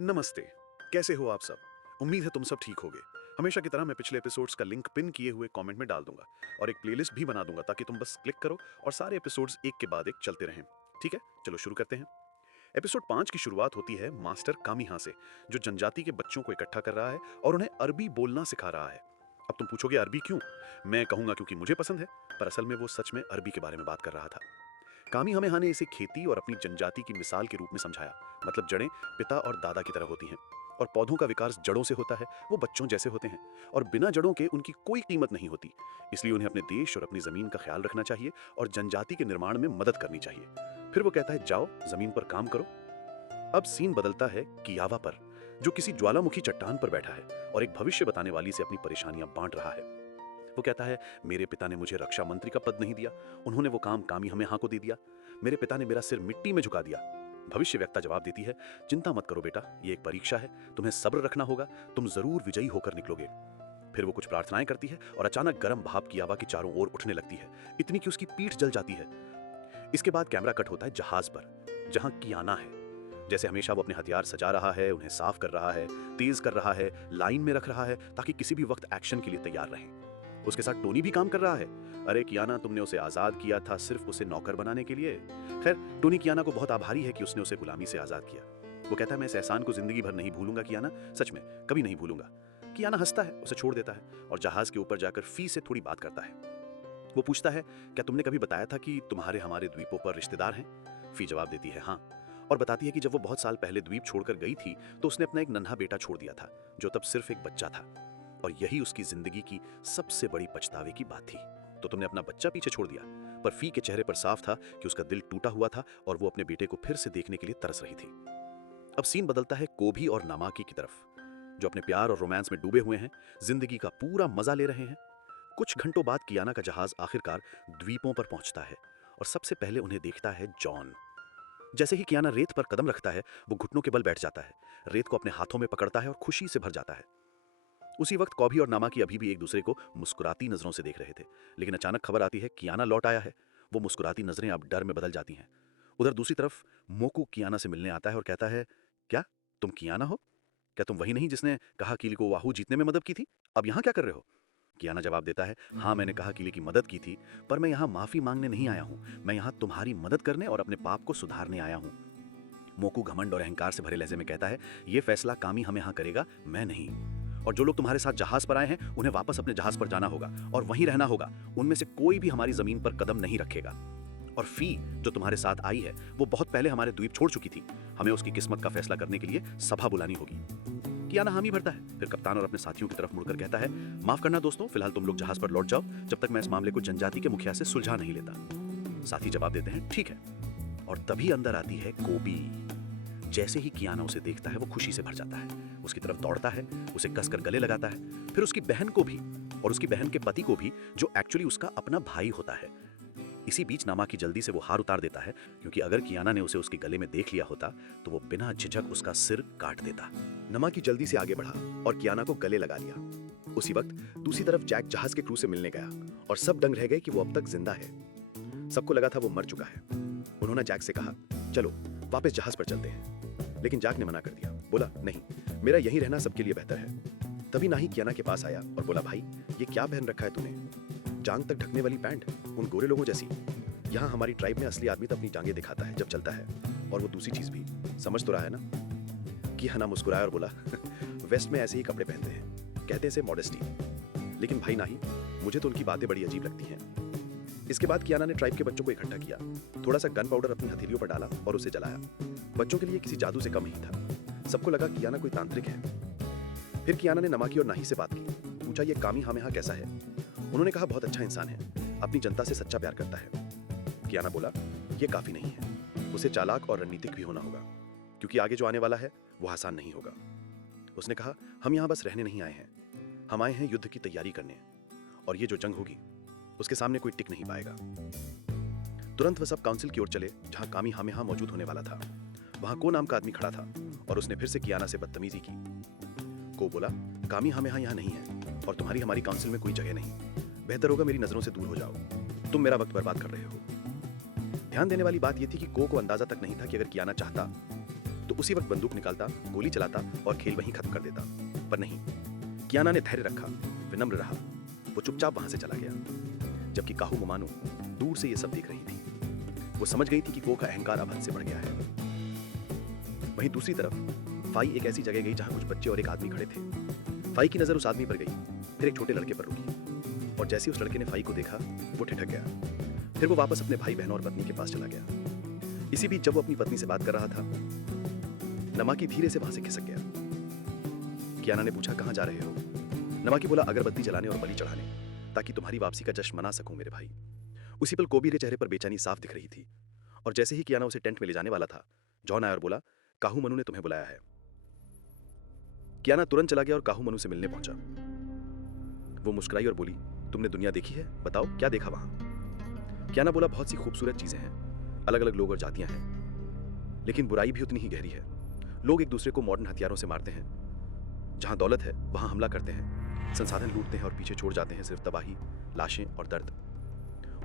नमस्ते। कैसे हो आप सब? उम्मीद है तुम सब ठीक होगे। हमेशा की तरह मैं पिछले एपिसोड्स का लिंक पिन किए हुए कमेंट में डाल दूंगा और एक प्लेलिस्ट भी बना दूंगा ताकि तुम बस क्लिक करो और सारे एपिसोड्स एक के बाद एक चलते रहें। ठीक है, चलो शुरू करते हैं। एपिसोड 5 की शुरुआत होती है मास्टर कामिहा से, जो जनजाति के बच्चों को इकट्ठा कर रहा है और उन्हें अरबी बोलना सिखा रहा है। अब तुम पूछोगे अरबी क्यों? मैं कहूंगा क्योंकि मुझे पसंद है, पर असल में वो सच में अरबी के बारे में बात कर रहा था। कामिहामेहा ने इसे खेती और अपनी जनजाति की मिसाल के रूप में समझाया। मतलब जड़ें पिता और दादा की तरह होती हैं और पौधों का विकास जड़ों से होता है। वो बच्चों जैसे होते हैं और बिना जड़ों के उनकी कोई कीमत नहीं होती। इसलिए उन्हें अपने देश और अपनी जमीन का ख्याल रखना चाहिए और जनजाति के निर्माण में मदद करनी चाहिए। फिर वो कहता है जाओ जमीन पर काम करो। अब सीन बदलता है कियावा पर, जो किसी ज्वालामुखी चट्टान पर बैठा है और एक भविष्य बताने वाली से अपनी परेशानियां बांट रहा है। वो कहता है मेरे पिता ने मुझे रक्षा मंत्री का पद नहीं दिया, उन्होंने वो काम कामिहामेहा को दे दिया। मेरे पिता ने मेरा सिर मिट्टी में झुका दिया। भविष्यवक्ता जवाब देती है चिंता मत करो बेटा, ये एक परीक्षा है, तुम्हें सब्र रखना होगा, तुम जरूर विजयी होकर निकलोगे। फिर वो कुछ प्रार्थनाएं करती है और अचानक गर्म भाप कियावा की चारों ओर उठने लगती है, इतनी कि उसकी पीठ जल जाती है। इसके बाद कैमरा कट होता है जहाज पर, जहां कियाना है। जैसे हमेशा वो अपने हथियार सजा रहा है, उन्हें साफ कर रहा है, तेज कर रहा है, लाइन में रख रहा है ताकि किसी भी वक्त एक्शन के लिए तैयार रहें। उसके साथ टोनी भी काम कर रहा है। अरे कियाना, तुमने उसे आजाद किया था सिर्फ उसे नौकर बनाने के लिए। खैर, टोनी कियाना को बहुत आभारी है कि उसने उसे गुलामी से आजाद किया। वो कहता है मैं इस एहसान को जिंदगी भर नहीं भूलूंगा कियाना, सच में कभी नहीं भूलूंगा। कियाना हंसता है, उसे छोड़ देता है और जहाज के ऊपर जाकर फी से थोड़ी बात करता है। वो पूछता है क्या तुमने कभी बताया था कि तुम्हारे हमारे द्वीपों पर रिश्तेदार हैं? फी जवाब देती है हाँ, और बताती है कि जब वो बहुत साल पहले द्वीप छोड़कर गई थी तो उसने अपना एक नन्हा बेटा छोड़ दिया था, जो तब सिर्फ एक बच्चा था, और यही उसकी जिंदगी की सबसे बड़ी पछतावे की बात थी। तो तुमने अपना बच्चा पीछे छोड़ दिया। पर फी के चेहरे पर साफ था कि उसका दिल टूटा हुआ था और वो अपने बेटे को फिर से देखने के लिए तरस रही थी। अब सीन बदलता है कोभी और नामाकी की तरफ, जो अपने प्यार और रोमांस में डूबे हुए हैं, जिंदगी का पूरा मजा ले रहे हैं। कुछ घंटों बाद कियाना का जहाज आखिरकार द्वीपों पर पहुंचता है और सबसे पहले उन्हें देखता है जॉन। जैसे ही कियाना रेत पर कदम रखता है, वो घुटनों के बल बैठ जाता है, रेत को अपने हाथों में पकड़ता है और खुशी से भर जाता है। उसी वक्त कॉबी और नामाकी अभी भी एक दूसरे को मुस्कुराती नजरों से देख रहे थे, लेकिन अचानक खबर आती है कियाना लौट आया है। वो मुस्कुराती नजरें अब डर में बदल जाती हैं। उधर दूसरी तरफ मोकू कियाना से मिलने आता है और कहता है क्या तुम कियाना हो? क्या तुम वही नहीं जिसने कहा किली को वाहू जीतने में मदद की थी? अब यहाँ क्या कर रहे हो? कियाना जवाब देता है हाँ, मैंने कहा किली की मदद की थी, पर मैं यहाँ माफी मांगने नहीं आया हूँ, मैं यहाँ तुम्हारी मदद करने और अपने पाप को सुधारने आया हूँ। मोकू घमंड और अहंकार से भरे लहजे में कहता है ये फैसला कामिहामेहा करेगा, मैं नहीं। और जो लोग तुम्हारे साथ जहाज पर आए हैं उन्हें वापस अपने जहाज पर जाना होगा और वहीं रहना होगा। उनमें से कोई भी हमारी जमीन पर कदम नहीं रखेगा। और फी जो तुम्हारे साथ आई है वो बहुत पहले हमारे द्वीप छोड़ चुकी थी, हमें उसकी किस्मत का फैसला करने के लिए सभा बुलानी होगी। कियाना हामी भरता है, फिर कप्तान और अपने साथियों की तरफ मुड़कर कहता है माफ करना दोस्तों, फिलहाल तुम लोग जहाज पर लौट जाओ जब तक मैं इस मामले को जनजाति के मुखिया से सुलझा नहीं लेता। साथी जवाब देते हैं ठीक है। और तभी अंदर आती है कोबी। जैसे ही कियाना उसे देखता है वो खुशी से भर जाता है, उसकी तरफ दौड़ता है, उसे कसकर गले लगाता है, फिर उसकी बहन को भी और उसकी बहन के पति को भी, जो एक्चुअली उसका अपना भाई होता है। इसी बीच नामाकी जल्दी से वो हार उतार देता है, क्योंकि अगर कियाना ने उसे उसके गले में देख लिया होता तो वो बिना झिझक उसका सिर काट देता। नामाकी जल्दी से आगे बढ़ा और कियाना को गले लगा लिया। उसी वक्त दूसरी तरफ जैक जहाज के क्रू से मिलने गया और सब दंग रह गए कि वो अब तक जिंदा है। सबको लगा था वो मर चुका है। उन्होंने जैक से कहा चलो वापस जहाज पर चलते हैं, लेकिन जैक ने मना कर दिया, बोला नहीं, मेरा यहीं रहना सबके लिए बेहतर है। तभी नाही कियाना के पास आया और बोला भाई ये क्या पहन रखा है तूने? जांग तक ढकने वाली पैंट, उन गोरे लोगों जैसी। यहाँ हमारी ट्राइब में असली आदमी तो अपनी जांगें दिखाता है जब चलता है, और वो दूसरी चीज भी, समझ तो रहा है ना? कियाना मुस्कुराया और बोला वेस्ट में ऐसे ही कपड़े पहनते हैं, कहते हैं इसे मॉडेस्टी। लेकिन भाई नाही, मुझे तो उनकी बातें बड़ी अजीब लगती हैं। इसके बाद कियाना ने ट्राइब के बच्चों को इकट्ठा किया, थोड़ा सा गन पाउडर अपनी हथेलियों पर डाला और उसे जलाया। बच्चों के लिए किसी जादू से कम ही था, सबको लगा कियाना कोई तांत्रिक है। फिर कियाना ने नमाकी और नाही से बात की, पूछा ये कामिहामेहा कैसा है? उन्होंने कहा बहुत अच्छा इंसान है, अपनी जनता से सच्चा प्यार करता है। कियाना बोला ये काफी नहीं है, उसे चालाक और रणनीतिक भी होना होगा, क्योंकि आगे जो आने वाला है वो आसान नहीं होगा। उसने कहा हम यहाँ बस रहने नहीं आए हैं, हम आए हैं युद्ध की तैयारी करने, और ये जो जंग होगी उसके सामने कोई टिक नहीं पाएगा। तुरंत वह सब काउंसिल की ओर चले जहां कामिहामेहा मौजूद होने वाला था। वहां को नाम का आदमी खड़ा था और उसने फिर से कियाना से बदतमीजी की। को बोला कामिहामेहा यहाँ नहीं है और तुम्हारी हमारी काउंसिल में कोई जगह नहीं, बेहतर होगा मेरी नजरों से दूर हो जाओ, तुम मेरा वक्त बर्बाद कर रहे हो। ध्यान देने वाली बात यह थी कि को अंदाजा तक नहीं था कि अगर कियाना चाहता तो उसी वक्त बंदूक निकालता, गोली चलाता और खेल वहीं खत्म कर देता। पर नहीं, कियाना ने धैर्य रखा, विनम्र रहा। वो चुपचाप वहां से चला गया, जबकि काहू मोमानो दूर से ये सब देख रही थी। वो समझ गई थी कि को का अहंकार अब हद से बढ़ गया है। वहीं दूसरी तरफ फाई एक ऐसी जगह गई जहां कुछ बच्चे और एक आदमी खड़े थे। फाई की नजर उस आदमी पर गई, फिर एक छोटे लड़के पर रुकी, और जैसे ही उस लड़के ने फाई को देखा वो ठिठक गया। फिर वो वापस अपने भाई बहनों और पत्नी के पास चला गया। इसी बीच जब वो अपनी पत्नी से बात कर रहा था, नमाकी धीरे से वहां से खिसक गया। कियाना ने पूछा, कहां जा रहे हो? नमाकी बोला, अगरबत्ती जलाने और बलि चढ़ाने, ताकि तुम्हारी वापसी का जश्न मना सकूं मेरे भाई। उसी पल कोबी के चेहरे पर बेचैनी साफ दिख रही थी, और जैसे ही कियाना उसे टेंट में ले जाने वाला था, जॉन आया और बोला, काहू मनु ने तुम्हें बुलाया है। कियाना तुरंत चला गया और काहू मनु से मिलने पहुंचा। वो मुस्कुराई और बोली, तुमने दुनिया देखी है, बताओ क्या देखा वहां? कियाना बोला, बहुत सी खूबसूरत चीजें हैं, अलग अलग लोग और जातियां हैं, लेकिन बुराई भी उतनी ही गहरी है। लोग एक दूसरे को मॉडर्न हथियारों से मारते हैं, जहां दौलत है वहां हमला करते हैं, संसाधन लूटते हैं और पीछे छोड़ जाते हैं सिर्फ तबाही, लाशें और दर्द।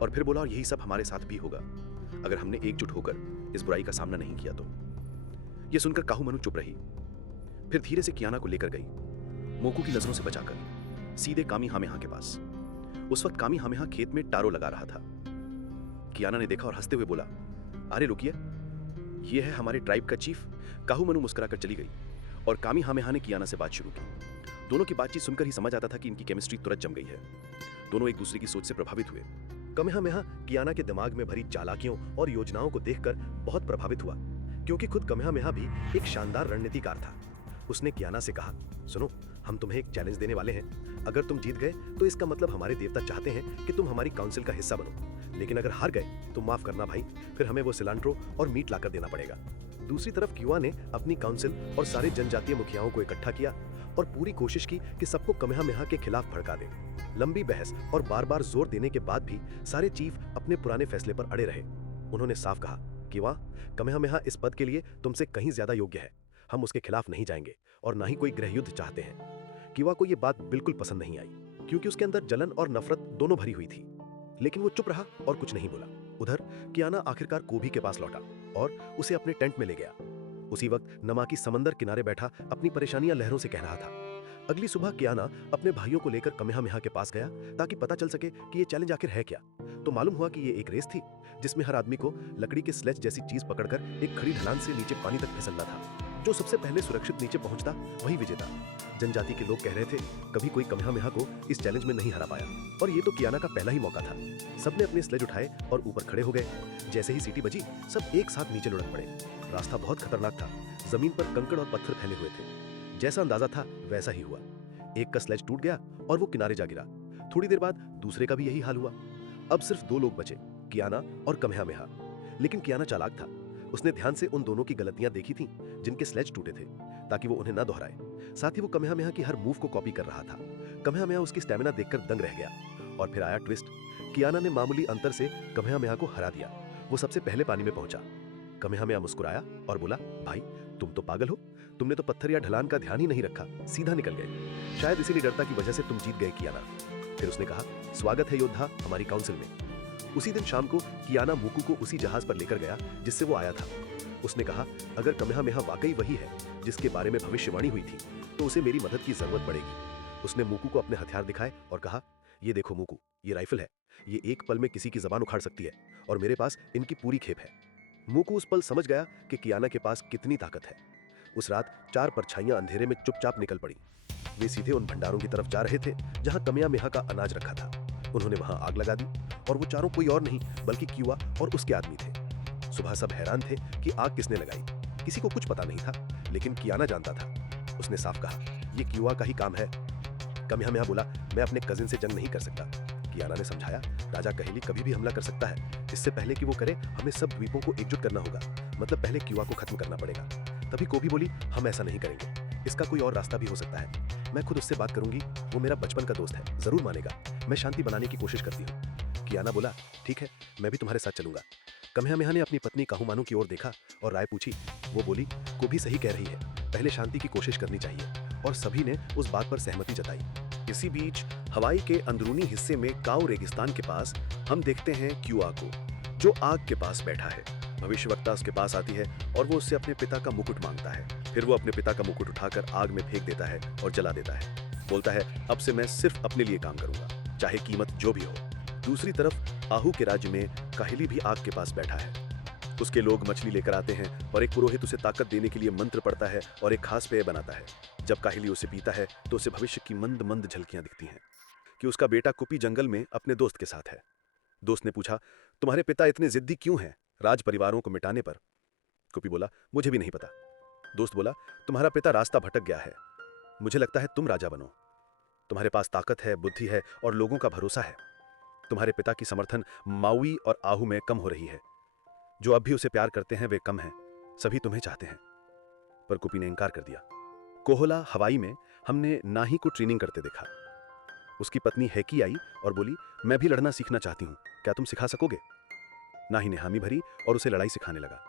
और फिर बोला, और यही सब हमारे साथ भी होगा अगर हमने एकजुट होकर इस बुराई का सामना नहीं किया तो। यह सुनकर काहू मनु चुप रही, फिर धीरे से कियाना को लेकर गई, मोकू की नजरों से बचाकर सीधे कामी हामेहा के पास। उस वक्त कामी हामेहा खेत में टारो लगा रहा था। कियाना ने देखा और हंसते हुए बोला, अरे रुकिए, ये है हमारे ट्राइब का चीफ। काहू मनु मुस्कुराकर चली गई और कामी हामेहा ने कियाना से बात शुरू की। दोनों की बातचीत सुनकर ही समझ आता था कि इनकी केमिस्ट्री तुरंत जम गई है। दोनों एक दूसरे की सोच से प्रभावित हुए। कामेहामेहा कियाना के दिमाग में भरी चालाकियों और योजनाओं को देखकर बहुत प्रभावित हुआ, क्योंकि खुद कामेहामेहा भी एक शानदार रणनीतिकार था। उसने कियाना से कहा, सुनो, हम तुम्हें एक चैलेंज देने वाले हैं। अगर तुम जीत गए तो इसका मतलब हमारे देवता चाहते हैं कि तुम हमारी काउंसिल का हिस्सा बनो, लेकिन अगर हार गए तो माफ करना भाई, फिर हमें वो सिलांट्रो और मीट लाकर देना पड़ेगा। दूसरी तरफ क्यूआ ने अपनी काउंसिल और सारे जनजातीय मुखियाओं को इकट्ठा किया और पूरी कोशिश की कि सबको कामेहामेहा के खिलाफ भड़का दे। लंबी बहस और बार बार जोर देने के बाद भी सारे चीफ अपने पुराने फैसले पर अड़े रहे। उन्होंने साफ कहा, क्यूआ, कामेहामेहा इस पद के लिए तुमसे कहीं ज्यादा योग्य है। हम उसके खिलाफ नहीं जाएंगे और ना ही कोई गृह युद्ध चाहते हैं। क्यूआ को यह बात बिल्कुल पसंद नहीं आई, क्योंकि उसके अंदर जलन और नफरत दोनों भरी हुई थी, लेकिन वो चुप रहा और कुछ नहीं बोला। उधर कियाना आखिरकार कोबी के पास लौटा और उसे अपने टेंट में ले गया। उसी वक्त नमाकी समंदर किनारे बैठा अपनी परेशानियां लहरों से कह रहा था। अगली सुबह कियाना अपने भाइयों को लेकर कामेहामेहा के पास गया ताकि पता चल सके कि ये चैलेंज आखिर है क्या। तो मालूम हुआ कि ये एक रेस थी जिसमें हर आदमी को लकड़ी के स्लेज जैसी चीज पकड़कर एक खड़ी ढलान से नीचे पानी तक फिसलना था। जो सबसे पहले सुरक्षित नीचे पहुंचता वही विजेता। जनजाति के लोग कह रहे थे, कभी कोई कामेहामेहा को इस चैलेंज में नहीं हरा पाया, और ये तो कियाना का पहला ही मौका था। सबने अपने स्लेज उठाए और ऊपर खड़े हो गए। जैसे ही सीटी बजी, सब एक साथ नीचे लुढ़क पड़े। रास्ता बहुत खतरनाक था, जमीन पर कंकड़ और पत्थर फैले हुए थे। जैसा अंदाजा था वैसा ही हुआ। एक का स्लेज टूट गया और वो किनारे जा गिरा। थोड़ी देर बाद दूसरे का भी यही हाल हुआ। अब सिर्फ दो लोग बचे, कियाना और कामेहामेहा। लेकिन कियाना चालाक था, उसने ध्यान से उन दोनों की गलतियां देखी थीं जिनके स्लेज टूटे थे, ताकि वो उन्हें न दोहराए। साथ ही वो कामेहामेहा की हर मूव को कॉपी कर रहा था। कामेहामेहा उसकी स्टैमिना देखकर दंग रह गया। और फिर आया ट्विस्ट। कियाना ने मामूली अंतर से कामेहामेहा को हरा दिया। वो सबसे पहले पानी में पहुंचा। कामेहामेहा मुस्कुराया और बोला, भाई तुम तो पागल हो, तुमने तो पत्थर या ढलान का ध्यान ही नहीं रखा, सीधा निकल गए। शायद इसी निडरता की वजह से तुम जीत गए कियाना। फिर उसने कहा, स्वागत है योद्धा हमारी काउंसिल में। उसी दिन शाम को कियाना मोकू को उसी जहाज पर लेकर गया जिससे वो आया था। उसने कहा, अगर कामेहामेहा वाकई वही है जिसके बारे में भविष्यवाणी हुई थी, तो उसे मेरी मदद की जरूरत पड़ेगी। उसने मोकू को अपने हथियार दिखाए और कहा, ये देखो मोकू, ये राइफल है, ये एक पल में किसी की जबान उखाड़ सकती है, और मेरे पास इनकी पूरी खेप है। मोकू उस पल समझ गया कि कियाना के पास कितनी ताकत है। उस रात 4 परछाइयां अंधेरे में चुपचाप निकल पड़ी। वे सीधे उन भंडारों की तरफ जा रहे थे जहां कामेहामेहा का अनाज रखा था। उन्होंने वहां आग लगा दी, और वो चारों कोई और नहीं बल्कि क्यूआ और उसके आदमी थे। सुबह सब हैरान थे कि आग किसने लगाई। किसी को कुछ पता नहीं था, लेकिन कियाना जानता था। उसने साफ कहा, ये क्यूआ का ही काम है। कामेहामेहा बोला, मैं अपने कजिन से जंग नहीं कर सकता। कियाना ने समझाया, राजा कहेली कभी भी हमला कर सकता है। इससे पहले कि वो करे, हमें सब द्वीपों को एकजुट करना होगा। मतलब पहले क्यूआ को खत्म करना पड़ेगा। तभी कोबी बोली, हम ऐसा नहीं करेंगे, इसका कोई और रास्ता भी हो सकता है। मैं खुद उससे बात करूंगी, वो मेरा बचपन का दोस्त है, जरूर मानेगा। मैं शांति बनाने की कोशिश करती हूँ। कियाना बोला, ठीक है, मैं भी तुम्हारे साथ चलूंगा। कामेहामेहा ने अपनी पत्नी काहू मानू की ओर देखा और राय पूछी। वो बोली, कोबी सही कह रही है, पहले शांति की कोशिश करनी चाहिए, और सभी ने उस बात पर सहमति जताई। इसी बीच हवाई के अंदरूनी हिस्से में काऊ रेगिस्तान के पास हम देखते हैं क्यूआ को, जो आग के पास बैठा है। भविष्यवक्ता उसके पास आती है और वो उससे अपने पिता का मुकुट मांगता है। फिर वो अपने पिता का मुकुट उठाकर आग में फेंक देता है और जला देता है। बोलता है, अब से मैं सिर्फ अपने लिए काम करूंगा, चाहे कीमत जो भी हो। दूसरी तरफ आहू के राज्य में काहिली भी आग के पास बैठा है। उसके लोग मछली लेकर आते हैं और एक पुरोहित उसे ताकत देने के लिए मंत्र पढ़ता है और एक खास पेय बनाता है। जब काहिली उसे पीता है तो उसे भविष्य की मंद मंद झलकियां दिखती हैं कि उसका बेटा कुपी जंगल में अपने दोस्त के साथ है। दोस्त ने पूछा, तुम्हारे पिता इतने जिद्दी क्यों हैं राज परिवारों को मिटाने पर? कुपी बोला, मुझे भी नहीं पता। दोस्त बोला, तुम्हारा पिता रास्ता भटक गया है, मुझे लगता है तुम राजा बनो। तुम्हारे पास ताकत है, बुद्धि है और लोगों का भरोसा है। तुम्हारे पिता की समर्थन माउई और आहू में कम हो रही है। जो अब भी उसे प्यार करते हैं वे कम हैं, सभी तुम्हें चाहते हैं। पर कुपी ने इनकार कर दिया। कोहला हवाई में हमने नाही को ट्रेनिंग करते देखा। उसकी पत्नी हेकी आई और बोली, मैं भी लड़ना सीखना चाहती हूं, क्या तुम सिखा सकोगे? नाही ने हामी भरी और उसे लड़ाई सिखाने लगा।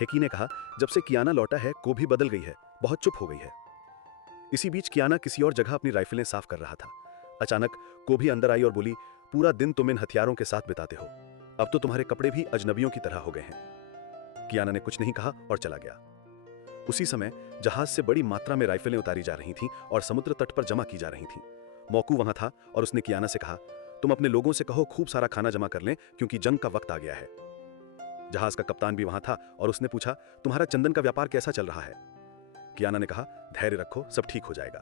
हेकी ने कहा, जब से कियाना लौटा है को भी बदल गई है, बहुत चुप हो गई है। इसी बीच कियाना किसी और जगह अपनी राइफलें साफ कर रहा था। अचानक को भी अंदर आई और बोली, पूरा दिन तुम इन हथियारों के साथ बिताते हो, अब तो तुम्हारे कपड़े भी अजनबियों की तरह हो गए हैं। कियाना ने कुछ नहीं कहा और चला गया। उसी समय जहाज से बड़ी मात्रा में राइफलें उतारी जा रही थीं और समुद्र तट पर जमा की जा रही थीं। मौकू वहां था और उसने कियाना से कहा, तुम अपने लोगों से कहो खूब सारा खाना जमा कर लें क्योंकि जंग का वक्त आ गया है। जहाज का कप्तान भी वहां था और उसने पूछा, तुम्हारा चंदन का व्यापार कैसा चल रहा है? कियाना ने कहा, धैर्य रखो, सब ठीक हो जाएगा।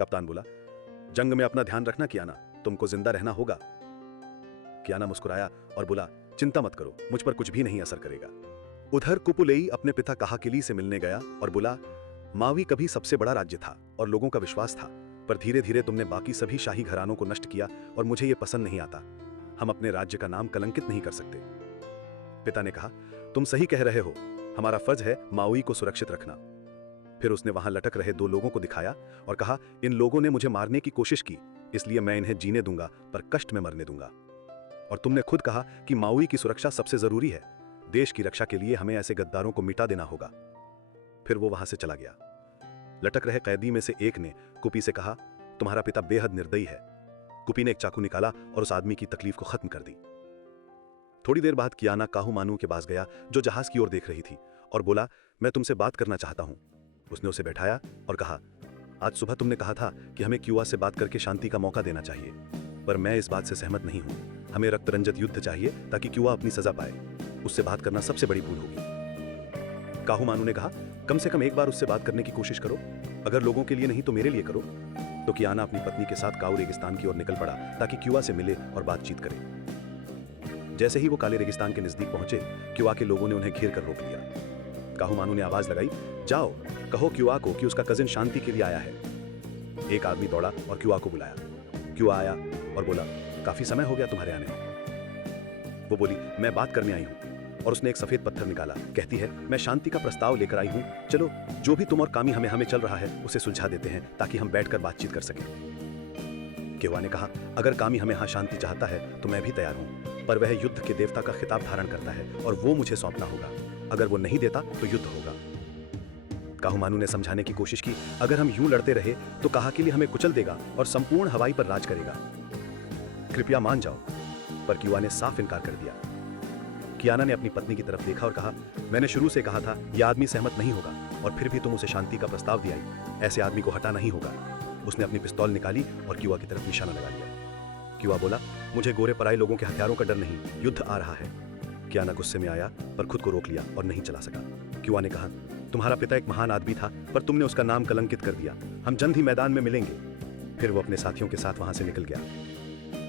कप्तान बोला, जंग में अपना ध्यान रखना कियाना, तुमको जिंदा रहना होगा। कियाना मुस्कुराया और बोला, चिंता मत करो, मुझ पर कुछ भी नहीं असर करेगा। उधर कुपुलेई अपने पिता कहाकिली से मिलने गया और बोला, मावी कभी सबसे बड़ा राज्य था और लोगों का विश्वास था, पर धीरे धीरे तुमने बाकी सभी शाही घरानों को नष्ट किया और मुझे यह पसंद नहीं आता। हम अपने राज्य का नाम कलंकित नहीं कर सकते। पिता ने कहा, तुम सही कह रहे हो, हमारा फर्ज है माउई को सुरक्षित रखना। फिर उसने वहां लटक रहे दो लोगों को दिखाया और कहा, इन लोगों ने मुझे मारने की कोशिश की, इसलिए मैं इन्हें जीने दूंगा पर कष्ट में मरने दूंगा। और तुमने खुद कहा कि माउई की सुरक्षा सबसे जरूरी है, देश की रक्षा के लिए हमें ऐसे गद्दारों को मिटा देना होगा। फिर वो वहां से चला गया। लटक रहे कैदी में से एक ने कुपी से कहा, तुम्हारा पिता बेहद निर्दयी है। कुपी ने एक चाकू निकाला और उस आदमी की तकलीफ को खत्म कर दी। थोड़ी देर बाद कियाना काहू मानू के पास गया जो जहाज की ओर देख रही थी और बोला, मैं तुमसे बात करना चाहता हूं। उसने उसे बैठाया और कहा, आज सुबह तुमने कहा था कि हमें क्यूआ से बात करके शांति का मौका देना चाहिए, पर मैं इस बात से सहमत नहीं हूं। हमें रक्तरंजित युद्ध चाहिए ताकि क्यूआ अपनी सजा पाए। उससे बात करना सबसे बड़ी भूल होगी। काहू मानू ने कहा, कम से कम एक बार उससे बात करने की कोशिश करो, अगर लोगों के लिए नहीं तो मेरे लिए करो। तो कियाना अपनी पत्नी के साथ काऊ रेगिस्तान की ओर निकल पड़ा ताकि क्यूआ से मिले और बातचीत करे। जैसे ही वो काले रेगिस्तान के नजदीक पहुंचे, क्यूआ के लोगों ने उन्हें घेर कर रोक लिया। काहू मानू ने आवाज लगाई, जाओ कहो क्यूआ को कि उसका कजिन शांति के लिए आया है। एक आदमी दौड़ा और क्यूआ को बुलाया। क्यूआ आया और बोला, काफी समय हो गया तुम्हारे आने में। वो बोली, मैं बात करने आई हूं। और उसने एक सफेद पत्थर निकाला। कहती है, मैं शांति का प्रस्ताव लेकर आई हूं, चलो जो भी तुम और कामी हमें चल रहा है उसे सुलझा देते हैं ताकि हम बैठकर बातचीत कर सकें। क्यूआ ने कहा, अगर कामी हमें यहाँ शांति चाहता है तो मैं भी तैयार हूं, पर वह युद्ध के देवता का खिताब धारण करता है और वो मुझे सौंपना होगा। अगर वो नहीं देता तो युद्ध होगा। काहू मानू ने समझाने की कोशिश की, अगर हम यूं लड़ते रहे तो कहाकिली हमें कुचल देगा और संपूर्ण हवाई पर राज करेगा। कृपया मान जाओ। पर क्यूआ ने साफ इनकार कर दिया। कियाना ने अपनी पत्नी की तरफ देखा और कहा, मैंने शुरू से कहा था यह आदमी सहमत नहीं होगा और फिर भी तुम उसे शांति का प्रस्ताव दिया। ऐसे आदमी को हटाना ही होगा। उसने अपनी पिस्तौल निकाली और क्यूआ की तरफ निशाना लगा लिया। क्यूआ बोला, मुझे गोरे पराई लोगों के हथियारों का डर नहीं, युद्ध आ रहा है। कियाना गुस्से में आया पर खुद को रोक लिया और नहीं चला सका। क्यूआ ने कहा, तुम्हारा पिता एक महान आदमी था पर तुमने उसका नाम कलंकित कर दिया। हम जल्द ही मैदान में मिलेंगे। फिर वो अपने साथियों के साथ वहां से निकल गया।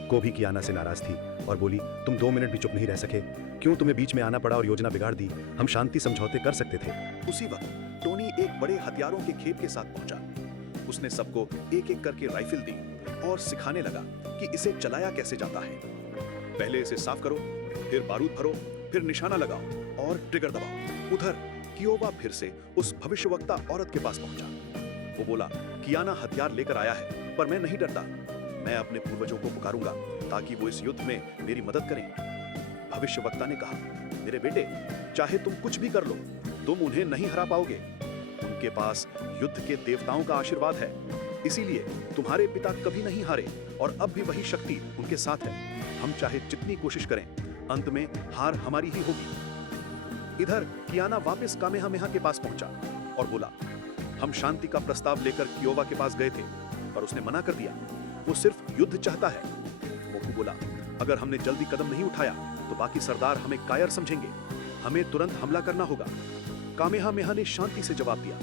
को भी कियाना से नाराज थी और बोली, तुम 2 मिनट भी चुप नहीं रह सके, क्यों तुम्हें बीच में आना पड़ा और योजना बिगाड़ दी? हम शांति समझौते कर सकते थे। उसी वक्त टोनी एक बड़े हथियारों के खेप के साथ पहुंचा। उसने सबको एक एक करके राइफल दी और सिखाने लगा कि इसे चलाया कैसे जाता है। पहले इसे साफ करो, फिर बारूद भरो, फिर निशाना लगाओ और ट्रिगर दबाओ। उधर कियोवा फिर से उस भविष्यवक्ता औरत के पास पहुंचा। वो बोला, कियाना हथियार लेकर आया है पर मैं नहीं डरता। मैं अपने पूर्वजों को पुकारूंगा ताकि वो इस युद्ध में मेरी मदद करें। भविष्यवक्ता ने कहा, मेरे बेटे, चाहे तुम कुछ भी कर लो, तुम उन्हें नहीं हरा पाओगे। उनके पास युद्ध के देवताओं का आशीर्वाद है, इसीलिए तुम्हारे पिता कभी नहीं हारे और अब भी वही शक्ति उनके साथ है। हम चाहे जितनी कोशिश करें, अंत में हार हमारी ही होगी। इधर कियाना वापस कामेहामेहा के पास पहुंचा और बोला, हम शांति का प्रस्ताव लेकर कियोवा के पास गए थे, पर उसने मना कर दिया। वो सिर्फ युद्ध चाहता है। मोकू बोला, अगर हमने जल्दी कदम नहीं उठाया तो बाकी सरदार हमें कायर समझेंगे। हमें तुरंत हमला करना होगा। कामेहामेहा ने शांति से जवाब दिया,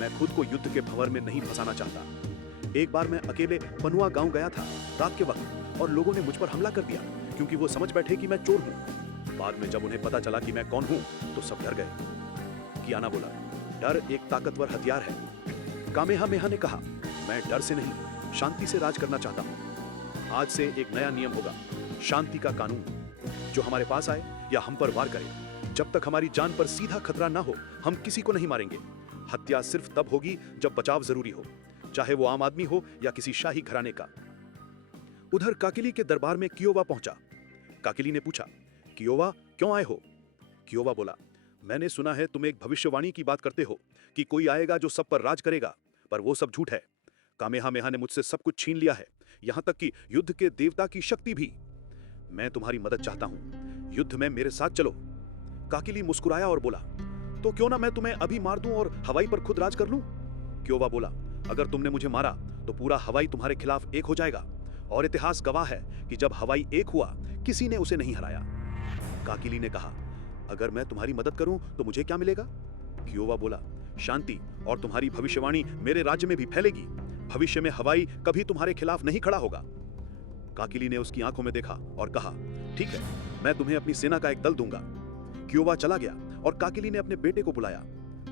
मैं खुद को युद्ध के भंवर में नहीं फंसाना चाहता। एक बार मैं अकेले पनुआ गांव गया था रात के वक्त, और लोगों ने मुझ पर हमला कर दिया क्योंकि वो समझ बैठे कि मैं चोर हूं। बाद में जब उन्हें पता चला कि मैं कौन हूं तो सब डर गए। कियाना बोला, डर एक ताकतवर हथियार है। कामेहामेहा ने कहा, मैं डर से नहीं, शांति से राज करना चाहता हूं। आज से एक नया नियम होगा, शांति का कानून। जो हमारे पास आए या हम पर वार करे, जब तक हमारी जान पर सीधा खतरा ना हो, हम किसी को नहीं मारेंगे। हत्या सिर्फ तब होगी जब बचाव जरूरी हो, चाहे वो आम आदमी हो या किसी शाही घराने का। उधर काकिली के दरबार में कियोवा पहुंचा। काकिली ने पूछा, कियोवा क्यों आए हो? कियोवा बोला, मैंने सुना है तुम एक भविष्यवाणी की बात करते हो कि कोई आएगा जो सब पर राज करेगा, पर वो सब झूठ है। कामेहामेहा ने मुझसे सब कुछ छीन लिया है, यहां तक कि युद्ध के देवता की शक्ति भी। मैं तुम्हारी मदद चाहता हूं, युद्ध में मेरे साथ चलो। काकिली मुस्कुराया और बोला, तो क्यों ना मैं तुम्हें अभी मार दूं और हवाई पर खुद राज कर लूं? कियोवा बोला, अगर तुमने मुझे मारा तो पूरा हवाई तुम्हारे खिलाफ एक हो जाएगा, और इतिहास गवाह है कि जब हवाई एक हुआ किसी ने उसे नहीं हराया। काकिली ने कहा, अगर मैं तुम्हारी मदद करूं तो मुझे क्या मिलेगा? कियोवा बोला, शांति, और तुम्हारी भविष्यवाणी मेरे राज्य में भी फैलेगी। भविष्य में हवाई कभी तुम्हारे खिलाफ नहीं खड़ा होगा। काकिली ने उसकी आंखों में देखा और कहा, ठीक है, मैं तुम्हें अपनी सेना का एक दल दूंगा। कियोवा चला गया और काकिली ने अपने बेटे को बुलाया।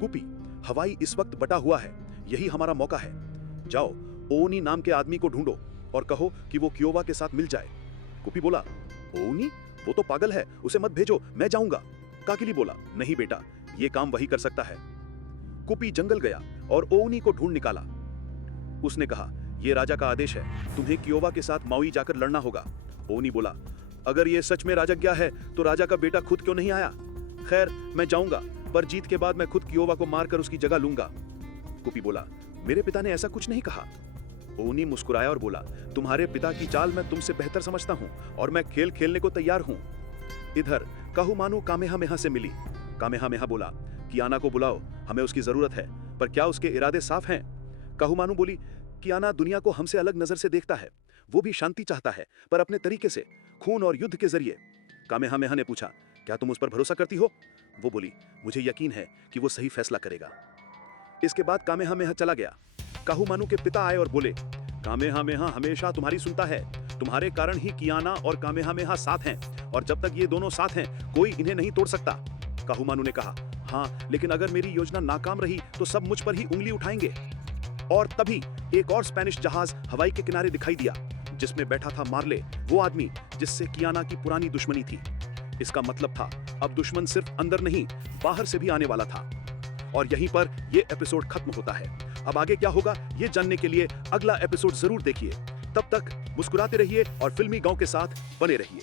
कुपी, हवाई इस वक्त बटा हुआ है, यही हमारा मौका है। जाओ, ओनी नाम के आदमी को ढूंढो और कहो कि वो कियोवा के साथ मिल जाए। कुपी बोला, ओनी? वो तो पागल है, उसे मत भेजो, मैं जाऊंगा। काकिली बोला, नहीं बेटा, ये काम वही कर सकता है। कुपी जंगल गया और ओनी को ढूंढ निकाला। उसने कहा, ये राजा का आदेश है, तुम्हें कियोवा के साथ माउई जाकर लड़ना होगा। ओनी बोला, अगर ये सच में राजज्ञा है तो राजा का बेटा खुद क्यों नहीं आया? खैर, मैं जाऊंगा, पर जीत के बाद मैं खुद कियोवा को मारकर उसकी जगह लूंगा। कुपी बोला, मेरे पिता ने ऐसा कुछ नहीं कहा। ओनी मुस्कुराया और बोला, तुम्हारे पिता की चाल मैं तुमसे बेहतर समझता हूं और मैं खेल खेलने को तैयार हूं। इधर काहुमानू कामेहामेहा से मिली। कामेहामेहा बोला, कियाना को बुलाओ, हमें उसकी जरूरत है, पर क्या उसके इरादे साफ हैं? काहुमानू बोली, कियाना दुनिया को हमसे अलग नजर से देखता है, वो भी शांति चाहता है, पर अपने तरीके से, खून और युद्ध के जरिए। कामेहामेहा ने पूछा, क्या तुम उस पर भरोसा करती हो? वो बोली, मुझे यकीन है कि वो सही फैसला करेगा। इसके बाद कामेहामेहा चला गया। काहुमानू के पिता आए और बोले, कामेहामेहा हमेशा तुम्हारी सुनता है, तुम्हारे कारण ही कियाना और कामेहामेहा साथ हैं, और जब तक ये दोनों साथ हैं कोई इन्हें नहीं तोड़ सकता। काहुमानू ने कहा, हाँ, लेकिन अगर मेरी योजना नाकाम रही तो सब मुझ पर ही उंगली उठाएंगे। और तभी एक और स्पेनिश जहाज हवाई के किनारे दिखाई दिया, जिसमें बैठा था मार्ले, वो आदमी जिससे कियाना की पुरानी दुश्मनी थी। इसका मतलब था अब दुश्मन सिर्फ अंदर नहीं, बाहर से भी आने वाला था। और यहीं पर यह एपिसोड खत्म होता है। अब आगे क्या होगा ये जानने के लिए अगला एपिसोड जरूर देखिए। तब तक मुस्कुराते रहिए और फिल्मी गांव के साथ बने रहिए।